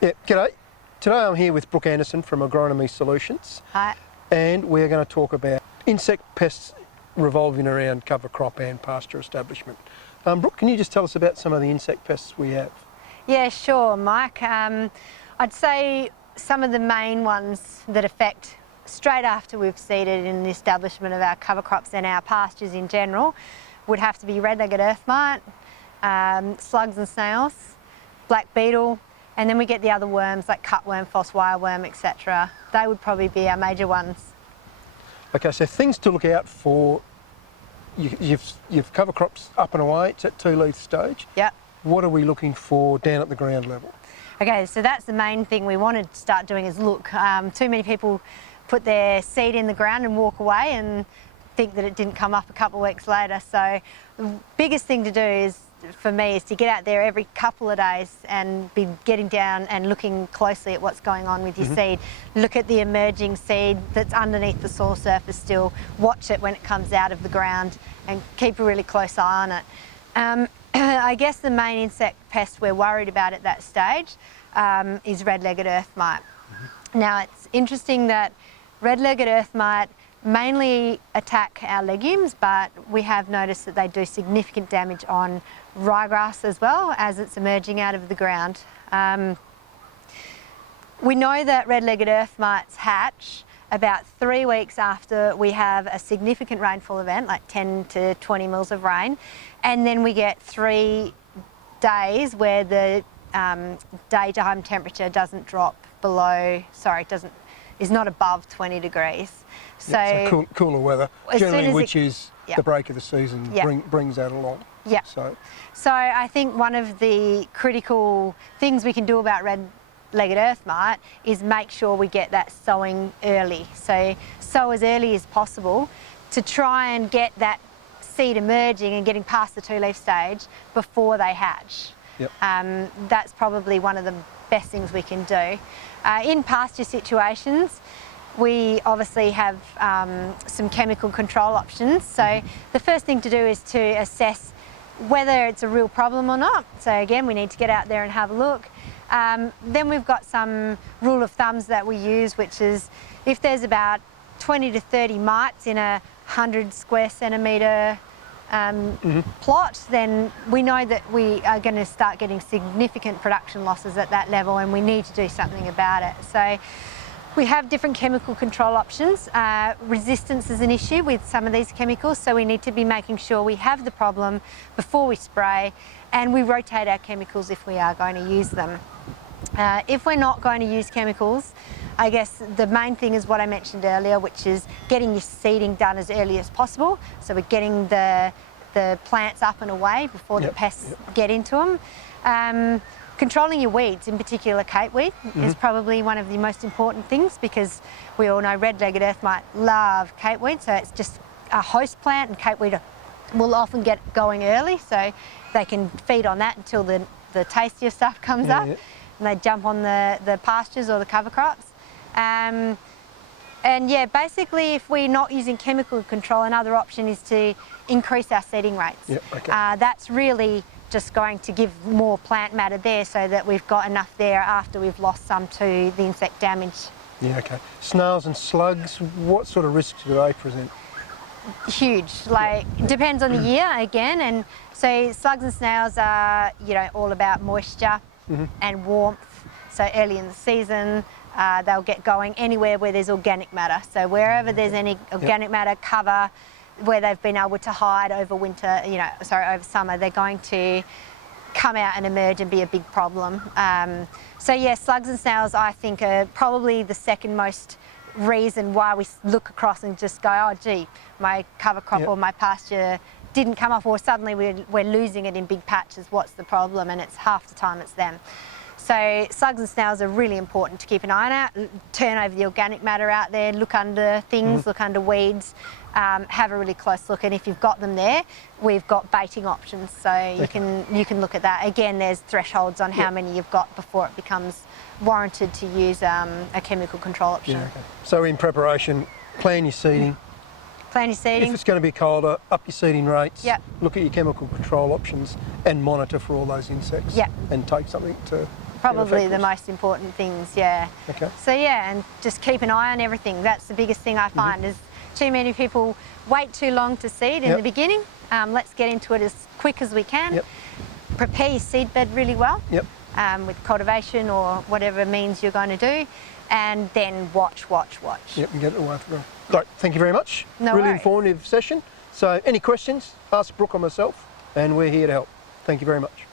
Yeah, g'day. Today I'm here with Brooke from Agronomy Solutions. Hi. And we're going to talk about insect pests revolving around cover crop and pasture establishment. Brooke, can you just tell us about some of the insect pests we have? Yeah, sure, Mike. I'd say some of the main ones that affect straight after we've seeded in the establishment of our cover crops and our pastures in general would have to be red-legged earth mite, slugs and snails, black beetle, and then we get the other worms like cutworm, false wireworm, etc. They would probably be our major ones. Okay, so things to look out for. You've cover crops up and away, it's at 2-leaf stage. Yep. What are we looking for down at the ground level? Okay, so that's the main thing we wanted to start doing is look. Too many people put their seed in the ground and walk away and think that it didn't come up a couple of weeks later. So the biggest thing to do is, for me, is to get out there every couple of days and be getting down and looking closely at what's going on with your seed. Look at the emerging seed that's underneath the soil surface still. Watch it when it comes out of the ground and keep a really close eye on it. I guess the main insect pest we're worried about at that stage is red-legged earth mite. Now, it's interesting that red-legged earth mite mainly attack our legumes, but we have noticed that they do significant damage on ryegrass as well as it's emerging out of the ground. We know that red-legged earth mites hatch about 3 weeks after we have a significant rainfall event, like 10 to 20 mils of rain, and then we get 3 days where the daytime temperature doesn't drop below, is not above 20 degrees. So cooler weather, generally, which is the break of the season, brings that along. Yeah. So I think one of the critical things we can do about red-legged earth mite is make sure we get that sowing early. So sow as early as possible to try and get that seed emerging and getting past the 2-leaf stage before they hatch. Yep. That's probably one of the best things we can do. In pasture situations, we obviously have some chemical control options. So the first thing to do is to assess whether it's a real problem or not. So again, we need to get out there and have a look. Then we've got some rule of thumbs that we use, which is if there's about 20 to 30 mites in a 100 square centimetre plot, then we know that we are going to start getting significant production losses at that level and we need to do something about it. So we have different chemical control options. Resistance is an issue with some of these chemicals, so we need to be making sure we have the problem before we spray, and we rotate our chemicals if we are going to use them. If we're not going to use chemicals, I guess the main thing is what I mentioned earlier, which is getting your seeding done as early as possible. So we're getting the plants up and away before the pests get into them. Controlling your weeds, in particular capeweed, is probably one of the most important things because we all know red-legged earth mite love capeweed, so it's just a host plant, and capeweed will often get going early, so they can feed on that until the tastier stuff comes up, and they jump on the pastures or the cover crops. And yeah, basically if we're not using chemical control, another option is to increase our seeding rates. That's really just going to give more plant matter there so that we've got enough there after we've lost some to the insect damage. Yeah, okay. Snails and slugs, what sort of risks do they present? Huge, depends on the year again, and so slugs and snails are, all about moisture and warmth. So early in the season, they'll get going anywhere where there's organic matter. So wherever there's any organic matter cover, where they've been able to hide over winter, over summer, they're going to come out and emerge and be a big problem. So yeah, slugs and snails I think are probably the second most reason why we look across and just go, oh gee, my cover crop or my pasture didn't come up, or suddenly we're losing it in big patches, what's the problem? And it's half the time it's them. So slugs and snails are really important to keep an eye on out, turn over the organic matter out there, look under things, look under weeds, have a really close look, and if you've got them there, we've got baiting options, so you can look at that. Again, there's thresholds on how many you've got before it becomes warranted to use a chemical control option. So in preparation, plan your seeding. If it's going to be colder, up your seeding rates, look at your chemical control options and monitor for all those insects and take something to probably the factors. most important things, yeah. Okay. So yeah, and just keep an eye on everything. That's the biggest thing I find is too many people wait too long to seed in the beginning. Let's get into it as quick as we can. Yep. Prepare your seed bed really well. Yep. With cultivation or whatever means you're going to do, and then watch. Yep, and get it away from them. Great, thank you very much. No really worries. informative session. So any questions, ask Brooke or myself, and we're here to help. Thank you very much.